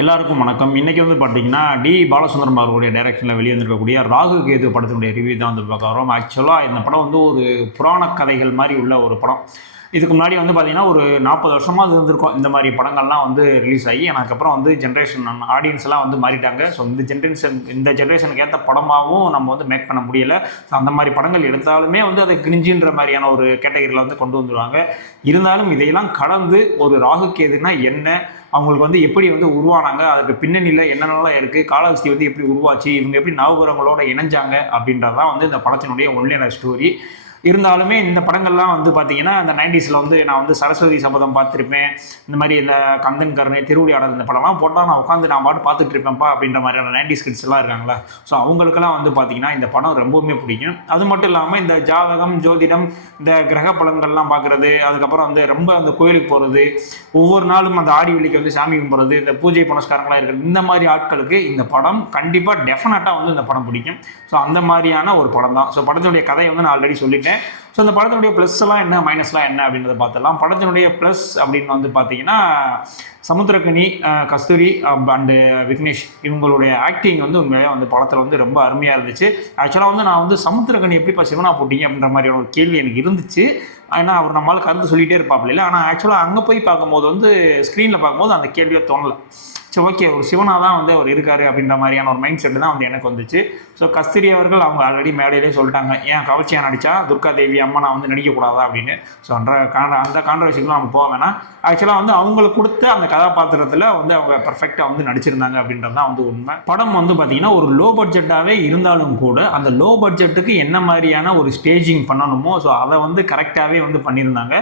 எல்லாருக்கும் வணக்கம். இன்றைக்கி வந்து பார்த்தீங்கன்னா டி பாலசுந்தரம் அவர்களுடைய டைரக்ஷனில் வெளிவந்திருக்கக்கூடிய ராகு கேது படத்தினுடைய ரிவ்யூ தான் வந்து பார்க்க வரோம் ஆக்சுவலாக இந்த படம் வந்து ஒரு புராண கதைகள் மாதிரி உள்ள ஒரு படம். இதுக்கு முன்னாடி வந்து பார்த்திங்கன்னா ஒரு நாற்பது வருஷமாக அது இருந்திருக்கும். இந்த மாதிரி படங்கள்லாம் வந்து ரிலீஸ் ஆகி அதுக்கப்புறம் வந்து ஜென்ரேஷன் ஆடியன்ஸ்லாம் வந்து மாறிட்டாங்க. ஸோ இந்த ஜென்ரேஷன் இந்த ஜென்ரேஷனுக்கு ஏற்ற படமாகவும் நம்ம வந்து மேக் பண்ண முடியலை. ஸோ அந்த மாதிரி படங்கள் எடுத்தாலுமே வந்து அது கிரிஞ்சின்ற மாதிரியான ஒரு கேட்டகரியில் வந்து கொண்டு வந்துடுவாங்க இருந்தாலும் இதையெல்லாம் கடந்து ஒரு ராகு கேதுன்னா என்ன? அவங்களுக்கு வந்து எப்படி வந்து உருவானாங்க அதுக்கு பின்னணியில் என்னென்னலாம் இருக்குது காலாவஸ்தி வந்து எப்படி உருவாச்சு இவங்க எப்படி நவகிரகங்களோட இணைஞ்சாங்க அப்படின்றதான் வந்து இந்த படத்தினுடைய ஒன்லியான ஸ்டோரி இருந்தாலுமே இந்த படங்கள்லாம் வந்து பார்த்தீங்கன்னா அந்த நைன்டிஸில் வந்து நான் வந்து சரஸ்வதி சபதம் பார்த்துருப்பேன். இந்த மாதிரி இந்த கந்தன் கருணை திருவிளையாடல் இந்த படம்லாம் போட்டால் நான் உட்காந்து நான் பாட்டு பார்த்துட்டு இருப்பேன்ப்பா அப்படின்ற மாதிரியான நைன்டிஸ் கிட்ஸ்லாம் இருக்காங்களா ஸோ அவங்களுக்கெல்லாம் வந்து பார்த்தீங்கன்னா இந்த படம் ரொம்பவுமே பிடிக்கும். அது மட்டும் இல்லாமல் இந்த ஜாதகம் ஜோதிடம் இந்த கிரக பலன்கள்லாம் பார்க்குறது அதுக்கப்புறம் வந்து ரொம்ப அந்த கோயிலுக்கு போகிறது ஒவ்வொரு நாளும் அந்த ஆடி வெள்ளிக்கு வந்து சாமி கும்பிட்றது இந்த பூஜை புனஸ்காரங்களாக இருக்கிறது இந்த மாதிரி ஆட்களுக்கு இந்த படம் கண்டிப்பாக டெஃபினட்டாக வந்து இந்த படம் பிடிக்கும். ஸோ அந்த மாதிரியான ஒரு படம் தான் ஸோ படத்தினுடைய கதையை வந்து நான் ஆல்ரெடி சொல்லிட்டேன். ஸோ அந்த படத்தினுடைய ப்ளஸ் எல்லாம் என்ன மைனஸ்லாம் என்ன அப்படின்றத பார்த்துடலாம். படத்தினுடைய ப்ளஸ் அப்படின்னு வந்து பார்த்தீங்கன்னா சமுத்திரக்கனி கஸ்தூரி அண்டு விக்னேஷ் இவங்களுடைய ஆக்டிங் வந்து உண்மையாக வந்து படத்தில் வந்து ரொம்ப அருமையாக இருந்துச்சு. ஆக்சுவலாக வந்து நான் வந்து சமுத்திரக்கனி எப்படிப்பா சிவனா போட்டிங்க அப்படின்ற மாதிரியான ஒரு கேள்வி எனக்கு இருந்துச்சு. ஏன்னா அவர் நம்மளால் கருத்து சொல்லிகிட்டே இருப்பாப்பில்ல ஆனால் ஆக்சுவலாக அங்கே போய் பார்க்கும்போது வந்து ஸ்க்ரீனில் பார்க்கும்போது அந்த கேள்வியை தோணலை. சரி ஓகே ஒரு சிவனா தான் வந்து அவர் இருக்காரு அப்படின்ற மாதிரியான ஒரு மைண்ட் செட்டு தான் வந்து எனக்கு வந்துச்சு. ஸோ கஸ்தூரி அவர்கள் அவங்க ஆல்ரெடி மேடையிலே சொல்லிட்டாங்க ஏன் கவர்ச்சியாக நடிச்சா? துர்கா தேவி அம்மா நான் வந்து நடிக்கக்கூடாதா? அப்படின்னு. ஸோ அந்த காண்ட அந்த கான்ட்ரவர்சிக்கும் நம்ம போக வேணாம். ஆக்சுவலாக வந்து அவங்களுக்கு கொடுத்த அந்த கதாபாத்திரத்தில் வந்து அவங்க பர்ஃபெக்டாக வந்து நடிச்சிருந்தாங்க அப்படின்றது தான் வந்து உண்மை. படம் வந்து பார்த்தீங்கன்னா ஒரு லோ பட்ஜெட்டாகவே இருந்தாலும் கூட அந்த லோ பட்ஜெட்டுக்கு என்ன மாதிரியான ஒரு ஸ்டேஜிங் பண்ணணுமோ ஸோ அதை வந்து கரெக்டாகவே வந்து பண்ணியிருந்தாங்க.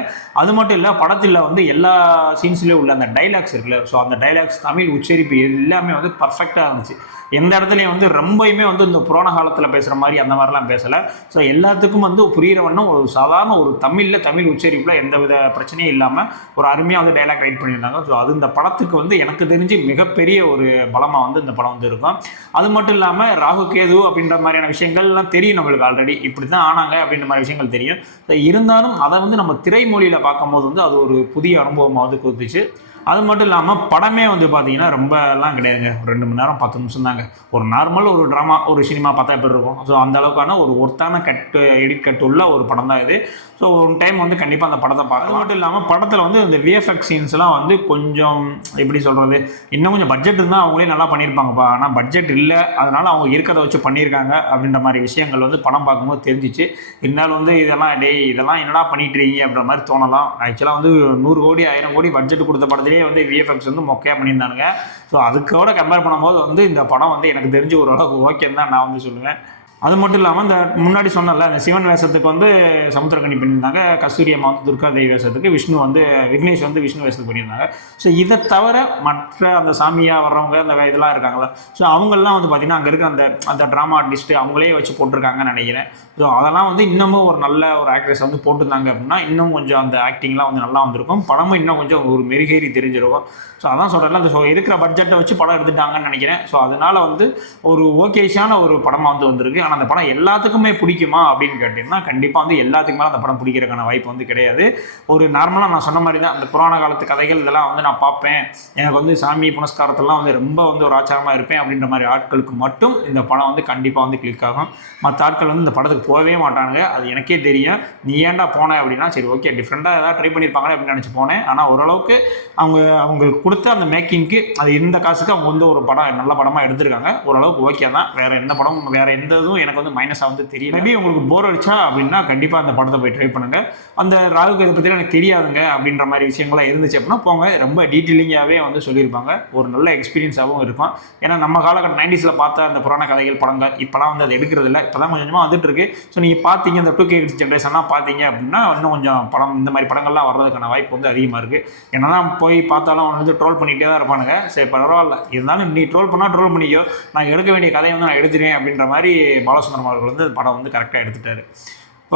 அது மட்டும் இல்லை படத்தில் வந்து எல்லா சீன்ஸ்லேயும் உள்ள அந்த டைலாக்ஸ் இருக்குல்ல ஸோ அந்த டைலாக்ஸ் தமிழ் உச்சரிப்பு எல்லாமே வந்து பர்ஃபெக்டாக இருந்துச்சு. எந்த இடத்துலையும் வந்து ரொம்பயுமே வந்து இந்த புராண காலத்தில் பேசுகிற மாதிரி அந்த மாதிரிலாம் பேசலை. ஸோ எல்லாத்துக்கும் வந்து புரிகிற வண்ணம் ஒரு சாதாரண ஒரு தமிழில் தமிழ் உச்சரிப்பில் எந்த வித பிரச்சனையும் இல்லாமல் ஒரு அருமையாக வந்து டைலாக் ரைட் பண்ணியிருந்தாங்க. ஸோ அது இந்த படத்துக்கு வந்து எனக்கு தெரிஞ்சு மிகப்பெரிய ஒரு பலமாக வந்து இந்த படம் வந்து இருக்கும் அது மட்டும் இல்லாமல் ராகு கேது அப்படின்ற மாதிரியான விஷயங்கள்லாம் தெரியும் நம்மளுக்கு ஆல்ரெடி இப்படி தான் ஆனாங்க அப்படின்ற மாதிரி விஷயங்கள் தெரியும். ஸோ இருந்தாலும் அதை வந்து நம்ம திரைமொழியில் பார்க்கும்போது வந்து அது ஒரு புதிய அனுபவமாக வந்து கொடுத்துச்சு. அது மட்டும் இல்லாமல் படமே வந்து பார்த்தீங்கன்னா ரொம்பலாம் கிடையாதுங்க. ஒரு ரெண்டு மணி நேரம் பத்து நிமிஷம் தாங்க. ஒரு நார்மல் ஒரு ட்ராமா ஒரு சினிமா பார்த்தா எப்படி இருக்கும்? ஸோ அந்த அளவுக்கான ஒரு ஒர்த்தான கட்டு எடிட் கட் உள்ள ஒரு படம் தான் இது. ஸோ ஒரு டைம் வந்து கண்டிப்பாக அந்த படத்தை பார்க்கலாம். அது மட்டும் இல்லாமல் படத்தில் வந்து இந்த விஎஃப்எக்ஸ் சீன்ஸ்லாம் வந்து கொஞ்சம் எப்படி சொல்கிறது இன்னும் கொஞ்சம் பட்ஜெட் இருந்தால் அவங்களே நல்லா பண்ணியிருப்பாங்கப்பா ஆனால் பட்ஜெட் இல்லை. அதனால் அவங்க இருக்கிறத வச்சு பண்ணியிருக்காங்க அப்படின்ற மாதிரி விஷயங்கள் வந்து படம் பார்க்கும்போது தெரிஞ்சிச்சு. இருந்தாலும் வந்து இதெல்லாம் டேய் இதெல்லாம் என்னடா பண்ணிட்டு இருக்கீங்க அப்படின்ற மாதிரி தோணலாம். ஆக்சுவலாக வந்து நூறு கோடி ஆயிரம் கோடி பட்ஜெட் கொடுத்த படத்தை படத்துலேயே வந்து விஎஃப்எக்ஸ் வந்து மொக்கையாக பண்ணியிருந்தானுங்க. ஸோ அதுக்கோட கம்பேர் பண்ணும்போது வந்து இந்த படம் வந்து எனக்கு தெரிஞ்சு ஓரளவுக்கு ஓகேன்னு தான் நான் வந்து சொல்லுவேன். அது மட்டும் இல்லாமல் இந்த முன்னாடி சொன்னல அந்த சிவன் வேஷத்துக்கு வந்து சமுத்திரக்கணி பண்ணியிருந்தாங்க கஸ்தூரி அம்மா வந்து துர்கா தேவி வேஷத்துக்கு விஷ்ணு வந்து விக்னேஷ் வந்து விஷ்ணு வேஷத்துக்கு பண்ணியிருந்தாங்க. ஸோ இதை தவிர மற்ற அந்த சாமியாக வர்றவங்க அந்த இதெல்லாம் இருக்காங்களா ஸோ அவங்கெல்லாம் வந்து பார்த்திங்கன்னா அங்கே இருக்கிற அந்த அந்த ட்ராமா ஆர்டிஸ்ட்டு அவங்களே வச்சு போட்டிருக்காங்கன்னு நினைக்கிறேன். ஸோ அதெல்லாம் வந்து இன்னமும் ஒரு நல்ல ஒரு ஆக்ட்ரஸ் வந்து போட்டிருந்தாங்க அப்படின்னா இன்னும் கொஞ்சம் அந்த ஆக்டிங்லாம் வந்து நல்லா வந்திருக்கும். படமும் இன்னும் கொஞ்சம் ஒரு மெருகேறி தெரிஞ்சிருக்கும். ஸோ அதான் சொல்கிறேன் அந்த ஸோ இருக்கிற பட்ஜெட்டை வச்சு படம் எடுத்துட்டாங்கன்னு நினைக்கிறேன். ஸோ அதனால வந்து ஒரு ஓகேஷான ஒரு படமாக வந்து வந்திருக்கு. ஆனால் அந்த படம் எல்லாத்துக்குமே பிடிக்குமா அப்படின்னு கேட்டிங்கன்னா கண்டிப்பாக வந்து எல்லாத்துக்குமே அந்த படம் பிடிக்கிறதுக்கான வாய்ப்பு வந்து கிடையாது. ஒரு நார்மலாக நான் சொன்ன மாதிரி தான் அந்த புராண காலத்து கதைகள் இதெல்லாம் வந்து நான் பார்ப்பேன். எனக்கு வந்து சாமி புனஸ்காரத்தெல்லாம் வந்து ரொம்ப வந்து ஒரு ஆச்சாரமாக இருப்பேன் அப்படின்ற மாதிரி ஆட்களுக்கு மட்டும் இந்த படம் வந்து கண்டிப்பாக வந்து கிளிக் ஆகும். மற்ற ஆட்கள் வந்து இந்த படத்துக்கு போகவே மாட்டானுங்க. அது எனக்கே தெரியும். நீ ஏன்டா போன அப்படின்னா சரி ஓகே டிஃப்ரெண்ட்டாக ஏதாவது ட்ரை பண்ணியிருப்பாங்களே அப்படின்னு நினச்சி போனேன். ஆனால் ஓரளவுக்கு அவங்க அவங்களுக்கு கொடுத்த அந்த மேக்கிங்க்கு அது இருந்த காசுக்கு அவங்க வந்து ஒரு படம் நல்ல படமாக எடுத்திருக்காங்க. ஓரளவுக்கு ஓகே தான். வேறு எந்த படமும் வேறு எந்த இதுவும் எனக்கு வந்து மைனஸாக வந்து தெரியும் மேபி உங்களுக்கு போர் அடிச்சா அப்படின்னா கண்டிப்பாக அந்த படத்தை போய் ட்ரை பண்ணுங்கள் அந்த ராகு இதை பற்றி எனக்கு தெரியாதுங்க அப்படின்ற மாதிரி விஷயங்கள்லாம் இருந்துச்சு அப்படின்னா போங்க. ரொம்ப டீட்டெயிலிங்காகவே வந்து சொல்லியிருப்பாங்க. ஒரு நல்ல எக்ஸ்பீரியன்ஸாகவும் இருக்கும். ஏன்னா நம்ம காலகட்ட நைன்டிஸில் பார்த்த அந்த புராண கதைகள் படங்கள் இப்போலாம் வந்து அது எடுக்கிறது இல்லை. இப்போ தான் கொஞ்சம் கொஞ்சமாக வந்துட்டு இருக்கு. ஸோ நீங்கள் பார்த்தீங்க இந்த டூ கே ஜென்ரேஷன்லாம் பார்த்தீங்க அப்படின்னா இன்னும் கொஞ்சம் படம் இந்த மாதிரி படங்கள்லாம் வர்றதுக்கான வாய்ப்பு வந்து அதிகமாக இருக்குது என்ன தான் போய் பார்த்தாலும் அவன் வந்து ட்ரோல் பண்ணிகிட்டே தான் இருப்பானுங்க. சரி பரவாயில்ல. இருந்தாலும் நீ ட்ரோல் பண்ணால் ட்ரோல் பண்ணிக்கோ. நான் எடுக்க வேண்டிய கதையை வந்து நான் எடுத்துருவேன் அப்படின்ற மாதிரி பாலசுந்தரம் அவர்கள் வந்து படம் வந்து கரெக்டாக எடுத்துட்டாரு.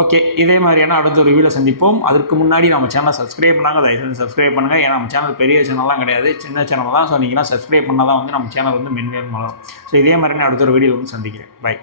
ஓகே இதே மாதிரியான அடுத்த ஒரு வீடியோ சந்திப்போம். அதுக்கு முன்னாடி நம்ம சேனலை சப்ஸ்கிரைப் பண்ணாங்க தயவுசெய்து சப்ஸ்கிரைப் பண்ணுங்கள் ஏன்னா நம்ம சேனல் பெரிய சேனல்லாம் கிடையாது. சின்ன சேனல் தான். ஸோ நீங்களாம் சப்ஸ்கிரைப் பண்ணால் தான் வந்து நம்ம சேனல் வந்து மென்மேலும் வளரும். ஸோ இதே மாதிரி நான் அடுத்த ஒரு வீடியோ வந்து சந்திக்கிறேன். பை